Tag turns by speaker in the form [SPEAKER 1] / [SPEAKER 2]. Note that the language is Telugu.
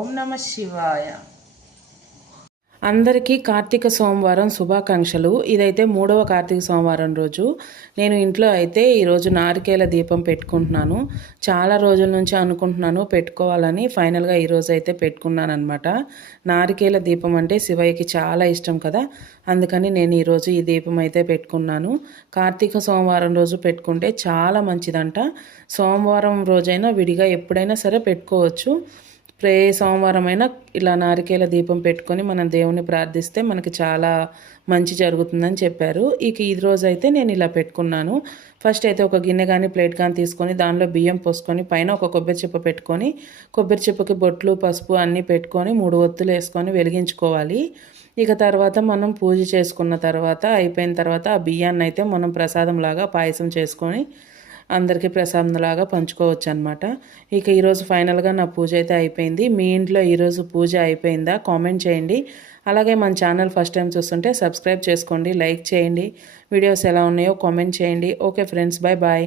[SPEAKER 1] ఓం నమ శివాయ.
[SPEAKER 2] అందరికీ కార్తీక సోమవారం శుభాకాంక్షలు. ఇదైతే మూడవ కార్తీక సోమవారం రోజు. నేను ఇంట్లో అయితే ఈరోజు నారికేల దీపం పెట్టుకుంటున్నాను. చాలా రోజుల నుంచి అనుకుంటున్నాను పెట్టుకోవాలని. ఫైనల్గా ఈరోజు అయితే పెట్టుకున్నాను అనమాట నారికేల దీపం అంటే శివయ్యకి చాలా ఇష్టం కదా. అందుకని నేను ఈరోజు ఈ దీపం అయితే పెట్టుకున్నాను. కార్తీక సోమవారం రోజు పెట్టుకుంటే చాలా మంచిదంట. సోమవారం రోజైనా విడిగా ఎప్పుడైనా సరే పెట్టుకోవచ్చు. ప్రే సోమవారం అయినా ఇలా నారికేల దీపం పెట్టుకొని మనం దేవుని ప్రార్థిస్తే మనకి చాలా మంచి జరుగుతుందని చెప్పారు. ఇక ఈ రోజు అయితే నేను ఇలా పెట్టుకున్నాను. ఫస్ట్ అయితే ఒక గిన్నె కానీ ప్లేట్ కానీ తీసుకొని దానిలో బియ్యం పోసుకొని పైన ఒక కొబ్బరి చిప్ప పెట్టుకొని కొబ్బరి చిప్పకి బొట్లు పసుపు అన్నీ పెట్టుకొని మూడు ఒత్తులు వేసుకొని వెలిగించుకోవాలి. ఇక తర్వాత మనం పూజ చేసుకున్న తర్వాత అయిపోయిన తర్వాత ఆ బియ్యాన్ని అయితే మనం ప్రసాదంలాగా పాయసం చేసుకొని అందరికీ ప్రసాదంలాగా పంచుకోవచ్చు అనమాట ఇక ఈరోజు ఫైనల్గా నా పూజ అయితే అయిపోయింది. మీ ఇంట్లో ఈరోజు పూజ అయిపోయిందా? కామెంట్ చేయండి. అలాగే మన ఛానల్ ఫస్ట్ టైం చూస్తుంటే సబ్స్క్రైబ్ చేసుకోండి లైక్ చేయండి. వీడియోస్ ఎలా ఉన్నాయో కామెంట్ చేయండి. Okay friends bye bye.